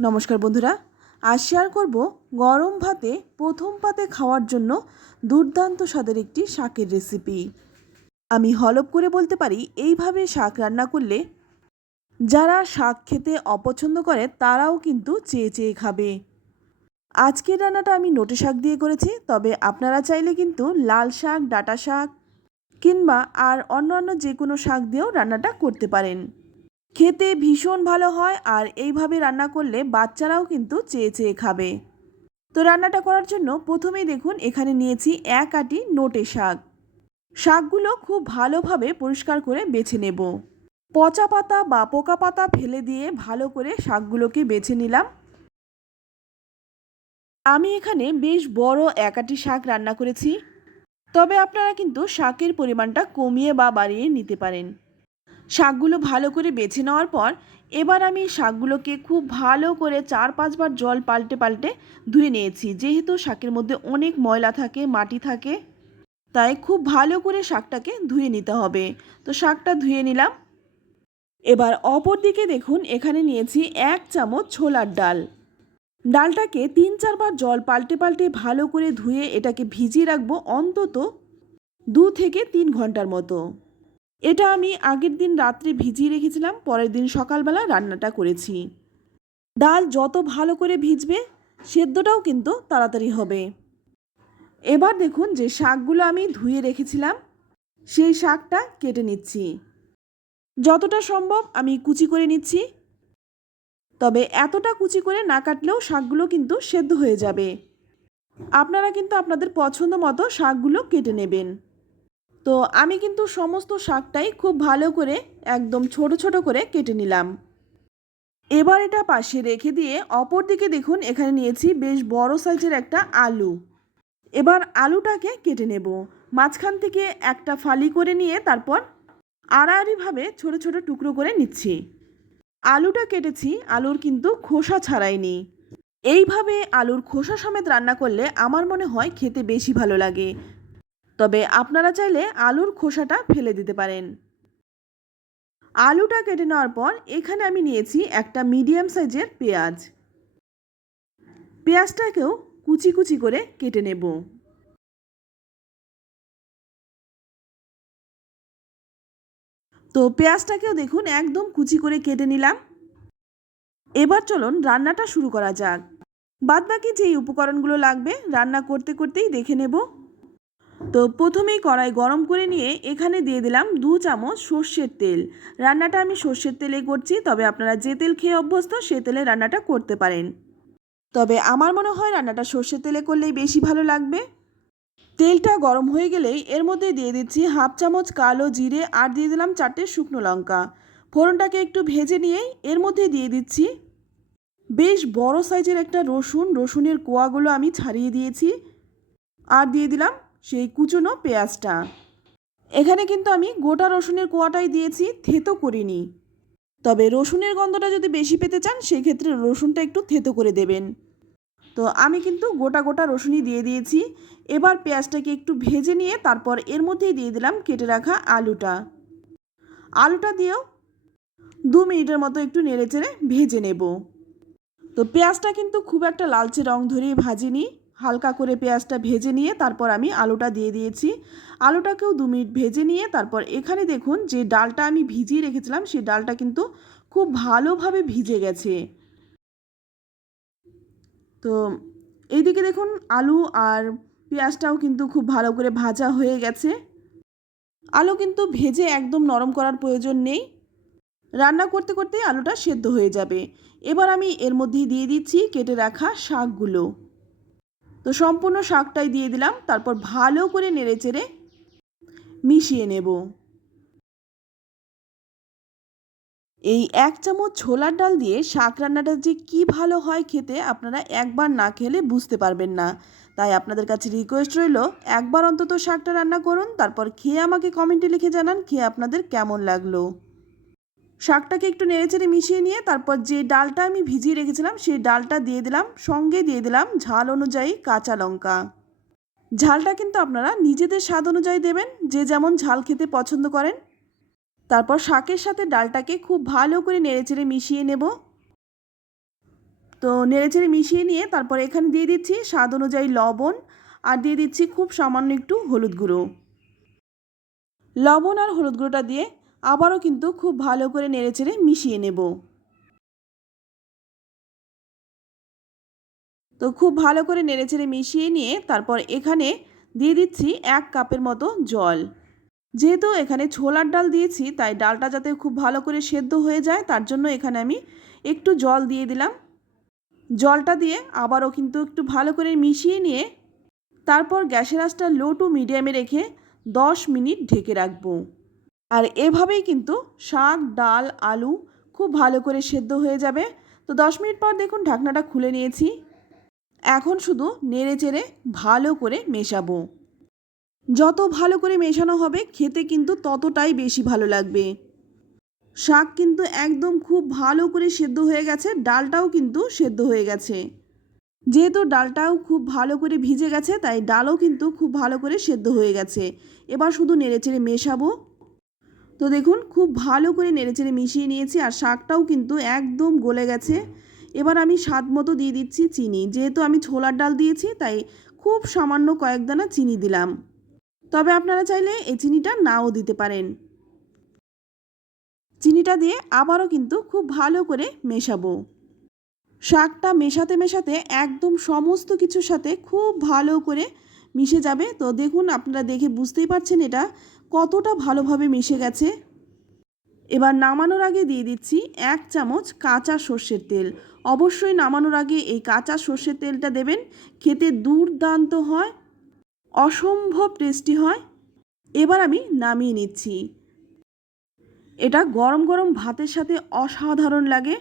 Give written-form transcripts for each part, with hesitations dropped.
নমস্কার বন্ধুরা, আজ শেয়ার করব গরম ভাতে প্রথম পাতে খাওয়ার জন্য দুর্দান্ত স্বাদের একটি শাকের রেসিপি। আমি হলপ করে বলতে পারি, এইভাবে শাক রান্না করলে যারা শাক খেতে অপছন্দ করে তারাও কিন্তু চেয়ে চেয়ে খাবে। আজকের রান্নাটা আমি নোটে শাক দিয়ে করেছি, তবে আপনারা চাইলে কিন্তু লাল শাক, ডাঁটা শাক কিংবা আর অন্যান্য যে কোনো শাক দিয়েও রান্নাটা করতে পারেন। খেতে ভীষণ ভালো হয়, আর এইভাবে রান্না করলে বাচ্চারাও কিন্তু চেয়ে চেয়ে খাবে। তো রান্নাটা করার জন্য প্রথমেই দেখুন এখানে নিয়েছি এক আঁটি নোটে শাক। শাকগুলো খুব ভালোভাবে পরিষ্কার করে বেছে নেব। পচা পাতা বা পোকা পাতা ফেলে দিয়ে ভালো করে শাকগুলোকে বেছে নিলাম। আমি এখানে বেশ বড় এক আঁটি শাক রান্না করেছি, তবে আপনারা কিন্তু শাকের পরিমাণটা কমিয়ে বা বাড়িয়ে নিতে পারেন। শাকগুলো ভালো করে বেছে নেওয়ার পর এবার আমি শাকগুলোকে খুব ভালো করে 4-5 বার জল পাল্টে পাল্টে ধুয়ে নিয়েছি। যেহেতু শাকের মধ্যে অনেক ময়লা থাকে, মাটি থাকে, তাই খুব ভালো করে শাকটাকে ধুয়ে নিতে হবে। তো শাকটা ধুয়ে নিলাম। এবার অপর দিকে দেখুন এখানে নিয়েছি 1 চামচ ছোলার ডাল। ডালটাকে 3-4 বার জল পাল্টে পাল্টে ভালো করে ধুয়ে এটাকে ভিজিয়ে রাখবো অন্তত 2 থেকে 3 ঘন্টার মতো। এটা আমি আগের দিন রাত্রে ভিজিয়ে রেখেছিলাম, পরের দিন সকালবেলা রান্নাটা করেছি। ডাল যত ভালো করে ভিজবে সেদ্ধটাও কিন্তু তাড়াতাড়ি হবে। এবার দেখুন যে শাকগুলো আমি ধুয়ে রেখেছিলাম সেই শাকটা কেটে নিচ্ছি। যতটা সম্ভব আমি কুচি করে নিচ্ছি, তবে এতটা কুচি করে না কাটলেও শাকগুলো কিন্তু সেদ্ধ হয়ে যাবে। আপনারা কিন্তু আপনাদের পছন্দ মতো শাকগুলো কেটে নেবেন। তো আমি কিন্তু সমস্ত শাকটাই খুব ভালো করে একদম ছোট ছোট করে কেটে নিলাম। এবার এটা পাশে রেখে দিয়ে অপর দিকে দেখুন এখানে নিয়েছি বেশ বড় সাইজের একটা আলু। এবার আলুটাকে কেটে নেব। মাঝখান থেকে একটা ফালি করে নিয়ে তারপর আড়াআড়িভাবে ছোট ছোট টুকরো করে নিচ্ছি। আলুটা কেটেছি, আলুর কিন্তু খোসা ছাড়াইনি। এইভাবে আলুর খোসা সমেত রান্না করলে আমার মনে হয় খেতে বেশি ভালো লাগে, তবে আপনারা চাইলে আলুর খোসাটা ফেলে দিতে পারেন। আলুটা কেটে নেওয়ার পর এখানে আমি নিয়েছি একটা মিডিয়াম সাইজের পেঁয়াজ। পেঁয়াজটাকেও কুচি কুচি করে কেটে নেব। তো পেঁয়াজটাকেও দেখুন একদম কুচি করে কেটে নিলাম। এবার চলুন রান্নাটা শুরু করা যাক। বাদবাকি যেই উপকরণগুলো লাগবে রান্না করতে করতেই দেখে নেব। তো প্রথমেই কড়াই গরম করে নিয়ে এখানে দিয়ে দিলাম 2 চামচ সর্ষের তেল। রান্নাটা আমি সর্ষের তেলে করছি, তবে আপনারা যে তেল খেয়ে অভ্যস্ত সে তেলে রান্নাটা করতে পারেন, তবে আমার মনে হয় রান্নাটা সর্ষের তেলে করলেই বেশি ভালো লাগবে। তেলটা গরম হয়ে গেলেই এর মধ্যে দিয়ে দিচ্ছি 1/2 চামচ কালো জিরে, আর দিয়ে দিলাম 4টে শুকনো লঙ্কা। ফোড়নটাকে একটু ভেজে নিয়েই এর মধ্যে দিয়ে দিচ্ছি বেশ বড় সাইজের একটা রসুন। রসুনের কোয়াগুলো আমি ছাড়িয়ে দিয়েছি, আর দিয়ে দিলাম সেই কুচনো পেঁয়াজটা। এখানে কিন্তু আমি গোটা রসুনের কোয়াটাই দিয়েছি, থেতো করিনি। তবে রসুনের গন্ধটা যদি বেশি পেতে চান সেক্ষেত্রে রসুনটা একটু থেতো করে দেবেন। তো আমি কিন্তু গোটা গোটা রসুনই দিয়ে দিয়েছি। এবার পেঁয়াজটাকে একটু ভেজে নিয়ে তারপর এর মধ্যেই দিয়ে দিলাম কেটে রাখা আলুটা। আলুটা দিয়েও 2 মিনিটের মতো একটু নেড়েচেড়ে ভেজে নেব। তো পেঁয়াজটা কিন্তু খুব একটা লালচে রং ধরিয়ে ভাজিনি, হালকা করে পেঁয়াজটা ভেজে নিয়ে তারপর আমি আলুটা দিয়ে দিয়েছি। আলুটাকেও 2 মিনিট ভেজে নিয়ে তারপর এখানে দেখুন যে ডালটা আমি ভিজিয়ে রেখেছিলাম সেই ডালটা কিন্তু খুব ভালোভাবে ভিজে গেছে। তো এইদিকে দেখুন আলু আর পেঁয়াজটাও কিন্তু খুব ভালো করে ভাজা হয়ে গেছে। আলু কিন্তু ভেজে একদম নরম করার প্রয়োজন নেই, রান্না করতে করতেই আলুটা সেদ্ধ হয়ে যাবে। এবার আমি এর মধ্যেই দিয়ে দিচ্ছি কেটে রাখা শাকগুলো। তো সম্পূর্ণ শাকটাই দিয়ে দিলাম, তারপর ভালো করে নেড়েচেড়ে মিশিয়ে নেব। এই 1 চামচ ছোলার ডাল দিয়ে শাক রান্নাটা যে কি ভালো হয় খেতে, আপনারা একবার না খেলে বুঝতে পারবেন না। তাই আপনাদের কাছে রিকোয়েস্ট রইল, একবার অন্তত শাকটা রান্না করুন, তারপর খেয়ে আমাকে কমেন্টে লিখে জানান খেয়ে আপনাদের কেমন লাগলো। শাকটাকে একটু নেড়েচেড়ে মিশিয়ে নিয়ে তারপর যে ডালটা আমি ভিজিয়ে রেখেছিলাম সেই ডালটা দিয়ে দিলাম, সঙ্গে দিয়ে দিলাম ঝাল অনুযায়ী কাঁচা লঙ্কা। ঝালটা কিন্তু আপনারা নিজেদের স্বাদ অনুযায়ী দেবেন, যে যেমন ঝাল খেতে পছন্দ করেন। তারপর শাকের সাথে ডালটাকে খুব ভালো করে নেড়েচেড়ে মিশিয়ে নেব। তো নেড়েচেড়ে মিশিয়ে নিয়ে তারপর এখানে দিয়ে দিচ্ছি স্বাদ অনুযায়ী লবণ আর দিয়ে দিচ্ছি খুব সামান্য একটু হলুদ গুঁড়ো। লবণ আর হলুদ গুঁড়োটা দিয়ে আবারও কিন্তু খুব ভালো করে নেড়েচেড়ে মিশিয়ে নেব। তো খুব ভালো করে নেড়েচেড়ে মিশিয়ে নিয়ে তারপর এখানে দিয়ে দিচ্ছি 1 কাপের মতো জল। যেহেতু এখানে ছোলার ডাল দিয়েছি তাই ডালটা যাতে খুব ভালো করে সেদ্ধ হয়ে যায় তার জন্য এখানে আমি একটু জল দিয়ে দিলাম। জলটা দিয়ে আবারও কিন্তু একটু ভালো করে মিশিয়ে নিয়ে তারপর গ্যাসের আঁচটা লো টু মিডিয়ামে রেখে 10 মিনিট ঢেকে রাখবো। আর এভাবেই কিন্তু শাক, ডাল, আলু খুব ভালো করে সেদ্ধ হয়ে যাবে। তো 10 মিনিট পর দেখুন ঢাকনাটা খুলে নিয়েছি। এখন শুধু নেড়েচেড়ে ভালো করে মেশাবো। যত ভালো করে মেশানো হবে খেতে কিন্তু ততটাই বেশি ভালো লাগবে। শাক কিন্তু একদম খুব ভালো করে সেদ্ধ হয়ে গেছে, ডালটাও কিন্তু সেদ্ধ হয়ে গেছে। যেহেতু ডালটাও খুব ভালো করে ভিজে গেছে তাই ডালও কিন্তু খুব ভালো করে সেদ্ধ হয়ে গেছে। এবার শুধু নেড়েচেড়ে মেশাবো। তো দেখুন খুব ভালো করে নেড়েচেড়ে মিশিয়ে নিয়েছি আর শাকটাও কিন্তু একদম গলে গেছে। এবার আমি স্বাদ মতো দিয়ে দিচ্ছি চিনি। যেহেতু আমি ছোলার ডাল দিয়েছি তাই খুব সামান্য কয়েক দানা চিনি দিলাম। তবে আপনারা চাইলে এই চিনিটা নাও দিতে পারেন। চিনিটা দিয়ে আবারও কিন্তু খুব ভালো করে মেশাবো। শাকটা মেশাতে মেশাতে একদম সমস্ত কিছুর সাথে খুব ভালো করে মিশে যাবে। তো দেখুন আপনারা দেখে বুঝতেই পারছেন এটা কতটা ভালোভাবে মিশে গেছে। এবার নামানোর আগে দিয়ে দিচ্ছি 1 চামচ কাঁচা সর্ষের তেল। অবশ্যই নামানোর আগে এই কাঁচা সর্ষের তেলটা দেবেন। খেতে দুর্দান্ত হয়, অসম্ভব টেস্টি হয়। এবার আমি নামিয়ে নিচ্ছি। এটা গরম গরম ভাতের সাথে অসাধারণ লাগে।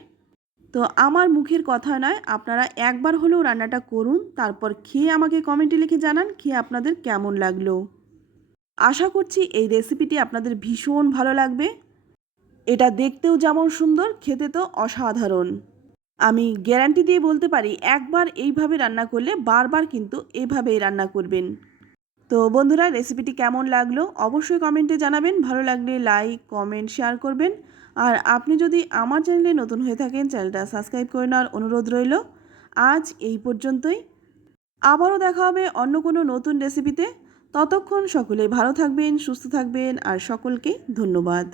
তো আমার মুখের কথা নয়, আপনারা একবার হলেও রান্নাটা করুন, তারপর খেয়ে আমাকে কমেন্টে লিখে জানান খেয়ে আপনাদের কেমন লাগলো। আশা করছি এই রেসিপিটি আপনাদের ভীষণ ভালো লাগবে। এটা দেখতেও যেমন সুন্দর, খেতে তো অসাধারণ। আমি গ্যারান্টি দিয়ে বলতে পারি একবার এইভাবে রান্না করলে বারবার কিন্তু এভাবেই রান্না করবেন। তো বন্ধুরা রেসিপিটি কেমন লাগলো অবশ্যই কমেন্টে জানাবেন। ভালো লাগলে লাইক, কমেন্ট, শেয়ার করবেন। আর আপনি যদি আমার চ্যানেলে নতুন হয়ে থাকেন চ্যানেলটা সাবস্ক্রাইব করে নেওয়ার অনুরোধ রইল। আজ এই পর্যন্তই। আবারও দেখা হবে অন্য কোনো নতুন রেসিপিতে। ততক্ষণ সকলে ভালো থাকবেন, সুস্থ থাকবেন আর সকলকে ধন্যবাদ।